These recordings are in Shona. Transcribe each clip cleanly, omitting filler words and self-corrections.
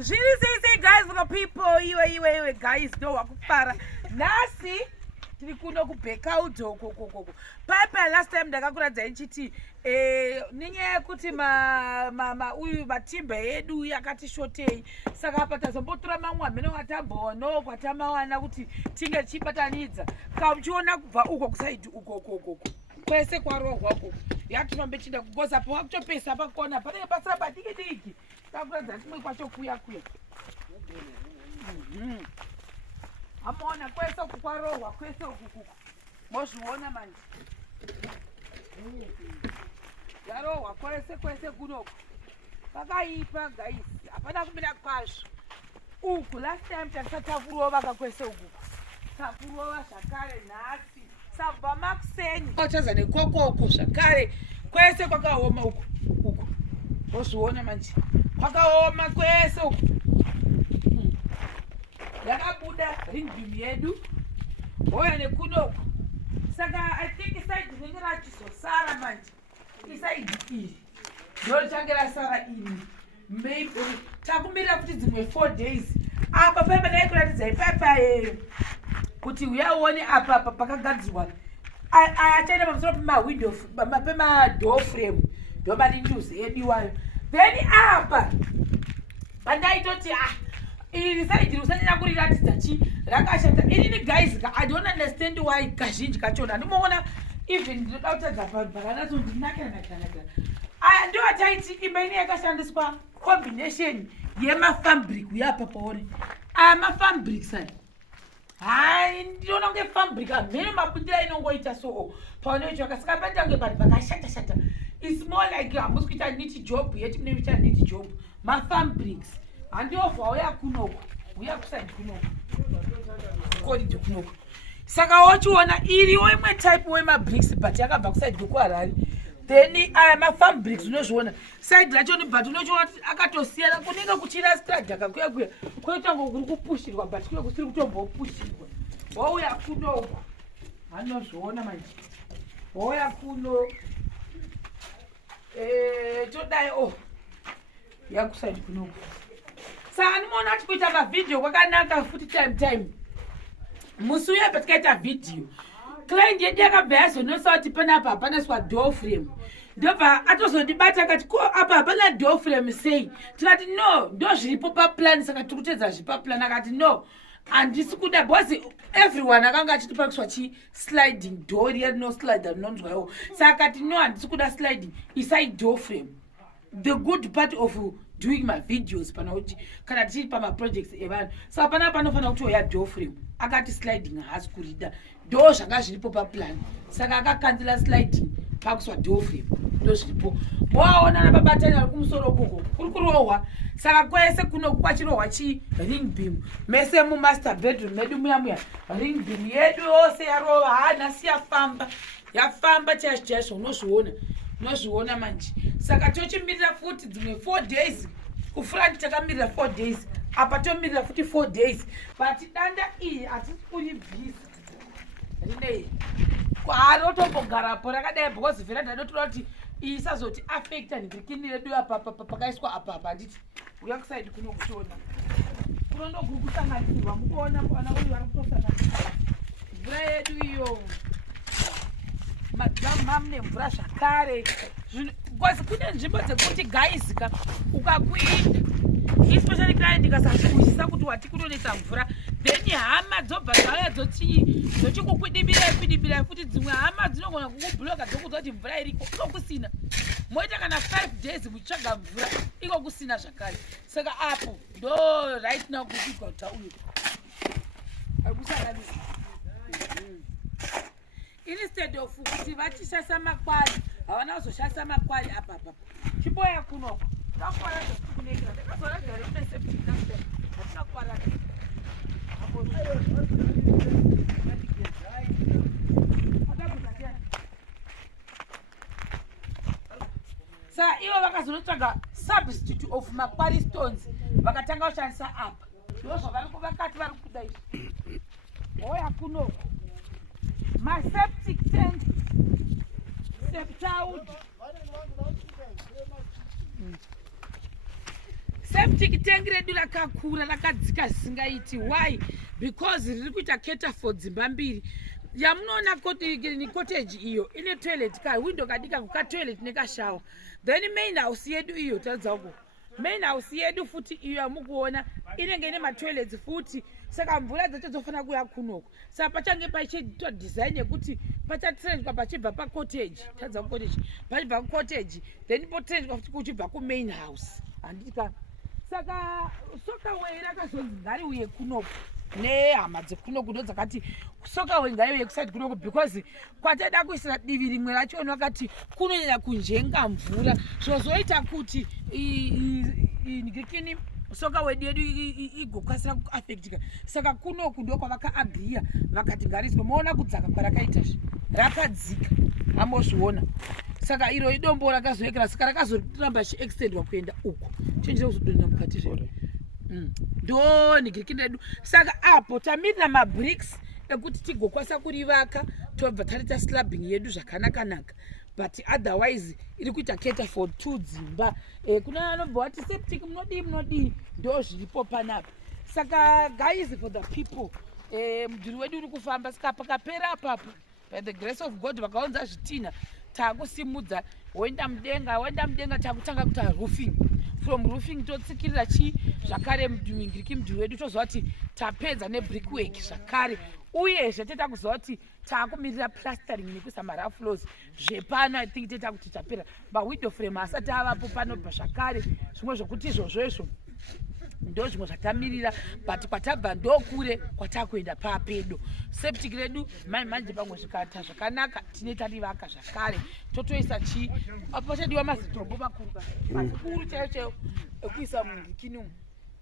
Say guys, for the people, you guys know wakupara. Nasi tiri kuno kubeka udhoko. Papa last time ndakakuradza ichiti ninye yekuti uyu matimba edu yakati shotei. Saka apa tazombotora mamwe amene watambono kwatamawana kuti tinge chibatanidza. Kauchiona kubva uko kusaidi uko. Kwese kwarohwa uko. Yatifambe chinda kugoza pa wakutopesa pakona panenge pasara padiki. Takuradza chimwe kwacho kuya. Amona kwese kukwarohwa kwese ukuku. Mozviona manje. Yarohwa kwese kunoko. Pakaipa guys. Hapana kumira kwazvo. Uku last time takatakurova kakwese ukuku. Takurova zvakare nhasi. Sabva makuseni. Kwachaza nekokoko zvakare. Kwese kwakaoma uku. Mozviona manje. Kwakaoma kwese uku. Yakabuda ring beam yedu. Hoya nekunoku. Saka I think isaidi rinenge rachizosara manje. Isaidi iri. Ndiro change rasara iri. Maybe takumirira kuti dzimwe 4 days. Apa pepa ndaikuratidza ipepa kuti uyaone apa pakagadzirwa. Achaenda pamusoro pemawindow pema-door frame. Ndoba news ediwayo. Then apa pandaitoti iri saidi usanyanya kuriratidza chi rakashata. Inini guys, I don't understand why kazhinji kachona. Ndimoona even ndinoda kutadza vanhu vakanatso ndinakira. Ndio ataiti imba ine yakashandiswa combination yemafabric uyapa paone. Mafabric sai. Ndinoona kunge fabric amene mabudira inongoita so. Paone icho akasika pandange vanhu vakashata. It's more like hamusi kuita neat job yeti mune kuita neat job. Mafabrics. Handiofa uya kunoko. Uya kusaidi kunoko. Kodi kunoko. Saka wachiona iriwo imwe type wemabricks but yakabva kusaidi kuHarare. Then mafabrics unozviona. Side racho ni but unochiona kuti akatosiyana kunenge kuchira strada kuya. Koita ngokuri kupushirwa but kuya kusiri kutombopushirwa. Wauya kunoko. Hanozviona manje. Wauya kuno todai yakusaidi kunoko. Saka ndimoona kuti kuita mavideo kwakanaka futi time. Musi uya patikaita video. Client yedu yakabva yazonosa kuti panapa hapana door frame. Ndobva atozondibata akati ko apa hapana door frame sei. Tikati no, ndo zviripo paplan. Saka tiri kutedza zvipaplan. Akati no, handisi kuda because everyone akanga achitipakiswa sliding door no slider nonzwayo. Saka akati no, handisi kuda sliding. Isai door frame. The good part of doing my videos panauti kana tiri pama projects evanhu. Saka pana panofanira kuti oya door frame. Akati sliding haasi kurida. Ndo zvanga zviripo paplan. Saka akakanzila sliding pakuswa door frame. Ndo zviripo. Mwaona napabatani ari kumusoro koko. Kuri kurohwa. Saka kwese kuno kwachirohwa ring beam. Mese master bedroom medu muya. Ring beam yedu yose yarohwa. Nhasi yafamba chazvo unozviona manje. Saka tochimirira futi dzimwe 4 days. Kufront takamirira 4 days. Apa tomirira futi 4 days. But danda iyi hatisi kuribvisa. Rine kwarotombogarapo rakadai because veranda ndotoda kuti isazoti affecta ndirikini redu apa pakaiswa apa handiti. Uya kusaidi kuno kuchona. Kuno ndokuri kusanganisirwa mukuona mwana uyu vari kutosanganisirwa. Mvura yedu iyo. Madhamu mamune mvura zvakare. Because kune nzvimbo dzekuti guys ukakuinda especially client ikasazvikushisa kuti wati kunonetsa mvura then hama dzobva dzauya dzochikukwidibira futi dzimwe hama dzinogona kukubhuloka dzokuudza kuti mvura iriko ikokusina. Moita kana 5 days muchitsvaga mvura ikokusina zvakare. Saka apo ndo right now kukudzwa kuti uyu akusanganisa. Instead of kuti vachishasa makwai havana kuzoshasa makwai apa. Chiboya kunoko. Takwara kunekera. Takazora gari kune septic tank. Takwara. Sa ivo vakazonotsvaga substitute of makwari stones vakatanga kushandisa apa. Ndo zvavakati vari kuda izvi. Hoya kunoko. My septic tank, septaud. septic tank redu rakakura rakadzika zvisingaiti. Why? Because riri kuita cater for dzimba mbiri. Yamunoona cottage iyo ine toilet ka window kadika kuka toilet nekashawa. Then main house yedu iyo tadzako. Main house yedu futi iyo yamukuona inenge ine toilets futi. Saka mvura dzacho dzofana kuya kunoko. Saka pachange pachiitwa design yekuti pachatrendwa pachibva cottage. Tadzako cottage. Pachibva cottage. Then potrendwa futi kuchibva ku main house. Andika. Saka Sokaway rakazonzi ngariuye kunoko. Nehama dzekunoku ndo dzakati Sokaway ngaiuye kuside kunoko because kwatada kuisira divi rimwe racho vakati kunonyanya kunjenga mvura zvozoita kuti ngikini Sokaway yedu igokasira kuaffectika. Saka kunoku ndo kwavakaagria vakati ngariswe. Moona kudzaka kwarakaita rakadzika amozviona. Saka iro idombo rakazoekera saka rakazoramba chiextendwa kuenda uko chinje kuzodonda mukati zvedu ndo nigirikini redu. Saka apo tamirira mabricks ekuti tigokwanisa kurivaka tobva taita slabbing yedu zvakanaka. But otherwise iri kuita cater for 2 dzimba. Kuna anobva wati septic munodi ndo zviripo panapa. Saka guys, for the people mudhuri wedu uri kufamba. Saka pakapera apapo by the grace of God vakaunza zvitina takusimudza woenda mudenga takutanga kuita roofing. From roofing totsikirira zvakare mudhuri wedu toziva kuti tapedza nebrickwork zvakare. Uyezve teta kuziva kuti taakumirira plastering nekuisa marafu floors zvepano. I think teta kuti tapera mawindow frame asati avapo panobva zvakare. Zvimwe zvokuti izvozvo ndo zvimwe zvatamirira but kwatabva ndokure kwatakuenda papedo. Septic redu manje pamwe zvikata zvakanaka tine tarivaka zvakare totoisa apo chadiwa mazitombo makuru chaiyo ekuisa mungikini umu.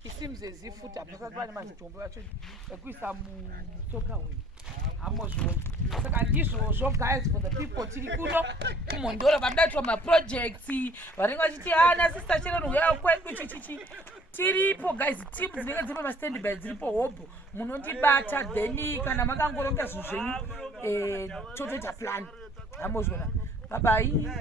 It seems as if futa pasati mazitombo acho ekuisa muSokaway amozviona. Saka ndizvozvo guys, for the people tiri kuno kumondoro vadatwa maprojects varinga vachiti ana sister chero uya kwedu chichichi tiripo guys. Team dzinenge dziri pastandby dziripo hobo munondibata then kana makangoronga zvinhu zvenyu totoita plan amozviona. Bye bye.